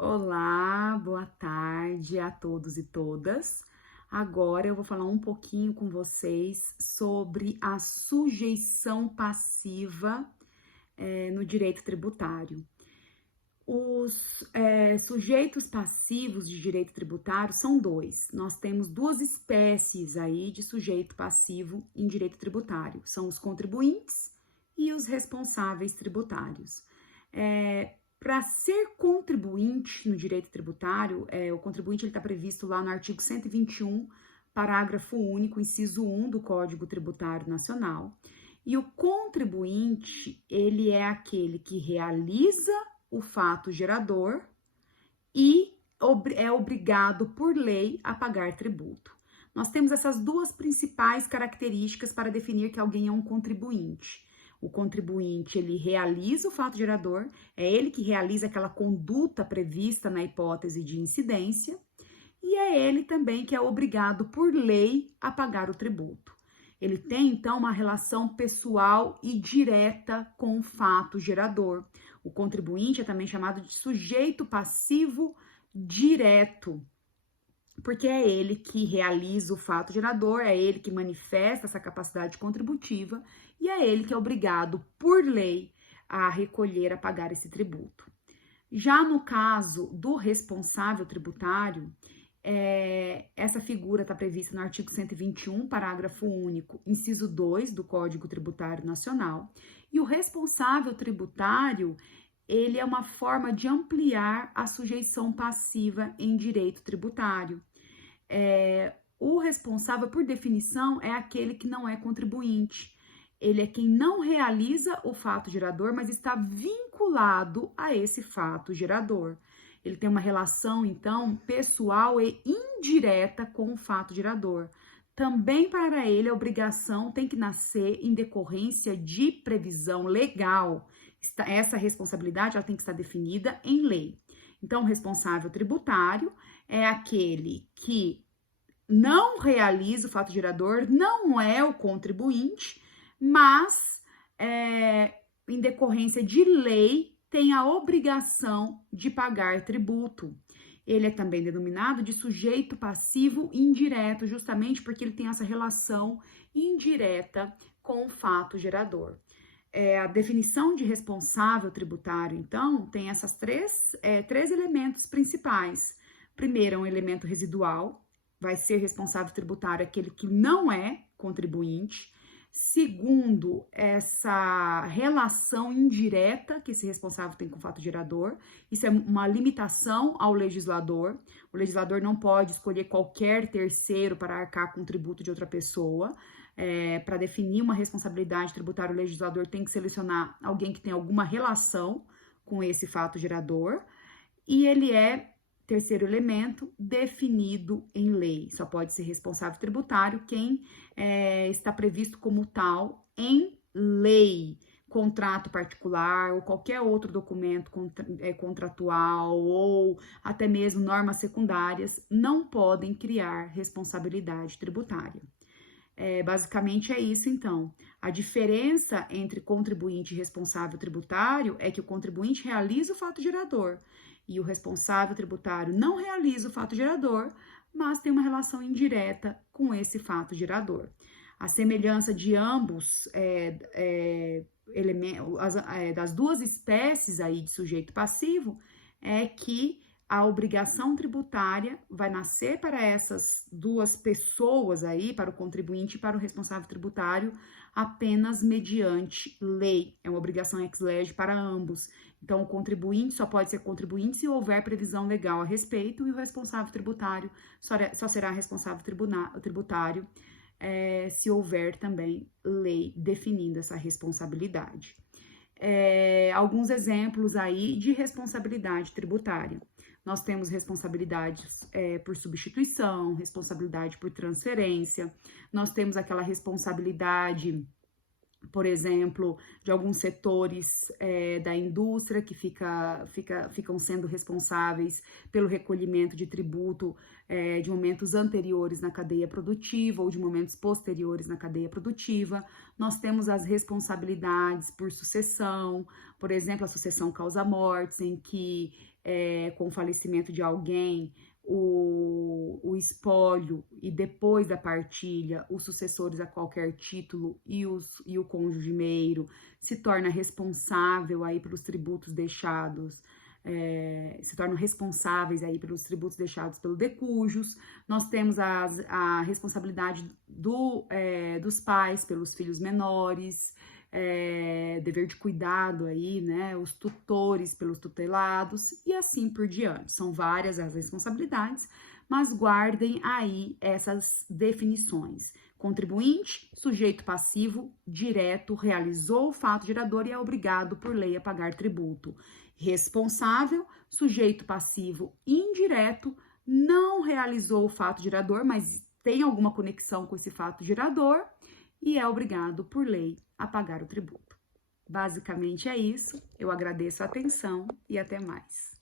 Olá, boa tarde a todos e todas. Agora eu vou falar um pouquinho com vocês sobre a sujeição passiva no direito tributário. Os sujeitos passivos de direito tributário são dois. Nós temos duas espécies aí de sujeito passivo em direito tributário. São os contribuintes e os responsáveis tributários. Para ser contribuinte no direito tributário, o contribuinte está previsto lá no artigo 121, parágrafo único, inciso 1 do Código Tributário Nacional. E o contribuinte, ele é aquele que realiza o fato gerador e é obrigado por lei a pagar tributo. Nós temos essas duas principais características para definir que alguém é um contribuinte. O contribuinte, ele realiza o fato gerador, é ele que realiza aquela conduta prevista na hipótese de incidência, e é ele também que é obrigado por lei a pagar o tributo. Ele tem, então, uma relação pessoal e direta com o fato gerador. O contribuinte é também chamado de sujeito passivo direto, porque é ele que realiza o fato gerador, é ele que manifesta essa capacidade contributiva e é ele que é obrigado, por lei, a recolher, a pagar esse tributo. Já no caso do responsável tributário, essa figura está prevista no artigo 121, parágrafo único, inciso 2 do Código Tributário Nacional. E o responsável tributário, ele é uma forma de ampliar a sujeição passiva em direito tributário. O responsável, por definição, é aquele que não é contribuinte. Ele é quem não realiza o fato gerador, mas está vinculado a esse fato gerador. Ele tem uma relação, então, pessoal e indireta com o fato gerador. Também para ele, a obrigação tem que nascer em decorrência de previsão legal. Essa responsabilidade ela tem que estar definida em lei. Então, o responsável tributário é aquele que não realiza o fato gerador, não é o contribuinte, mas, em decorrência de lei, tem a obrigação de pagar tributo. Ele é também denominado de sujeito passivo indireto, justamente porque ele tem essa relação indireta com o fato gerador. A definição de responsável tributário, então, tem essas três elementos principais. Primeiro, é um elemento residual, vai ser responsável tributário aquele que não é contribuinte. Segundo, essa relação indireta que esse responsável tem com o fato gerador. Isso é uma limitação ao legislador. O legislador não pode escolher qualquer terceiro para arcar com o tributo de outra pessoa. Para definir uma responsabilidade tributária, o legislador tem que selecionar alguém que tem alguma relação com esse fato gerador. E ele é, terceiro elemento, definido em lei. Só pode ser responsável tributário quem está previsto como tal em lei, contrato particular ou qualquer outro documento contratual ou até mesmo normas secundárias não podem criar responsabilidade tributária. Basicamente é isso, então. A diferença entre contribuinte e responsável tributário é que o contribuinte realiza o fato gerador e o responsável tributário não realiza o fato gerador, mas tem uma relação indireta com esse fato gerador. A semelhança de ambos das duas espécies aí de sujeito passivo é que a obrigação tributária vai nascer para essas duas pessoas aí, para o contribuinte e para o responsável tributário, apenas mediante lei. É uma obrigação ex lege para ambos. Então, o contribuinte só pode ser contribuinte se houver previsão legal a respeito e o responsável tributário só será responsável tributário se houver também lei definindo essa responsabilidade. Alguns exemplos aí de responsabilidade tributária. Nós temos responsabilidades por substituição, responsabilidade por transferência, nós temos aquela responsabilidade, por exemplo, de alguns setores da indústria que ficam sendo responsáveis pelo recolhimento de tributo de momentos anteriores na cadeia produtiva ou de momentos posteriores na cadeia produtiva. Nós temos as responsabilidades por sucessão, por exemplo, a sucessão causa-mortes, em que com o falecimento de alguém, o espólio e depois da partilha, os sucessores a qualquer título e o cônjuge meiro se torna responsável aí pelos tributos deixados, se tornam responsáveis aí pelos tributos deixados pelo decujus. Nós temos a responsabilidade dos pais pelos filhos menores, dever de cuidado aí, né, os tutores pelos tutelados e assim por diante. São várias as responsabilidades, mas guardem aí essas definições. Contribuinte, sujeito passivo, direto, realizou o fato gerador e é obrigado por lei a pagar tributo. Responsável, sujeito passivo indireto, não realizou o fato gerador, mas tem alguma conexão com esse fato gerador e é obrigado por lei a pagar o tributo. Basicamente é isso. Eu agradeço a atenção e até mais.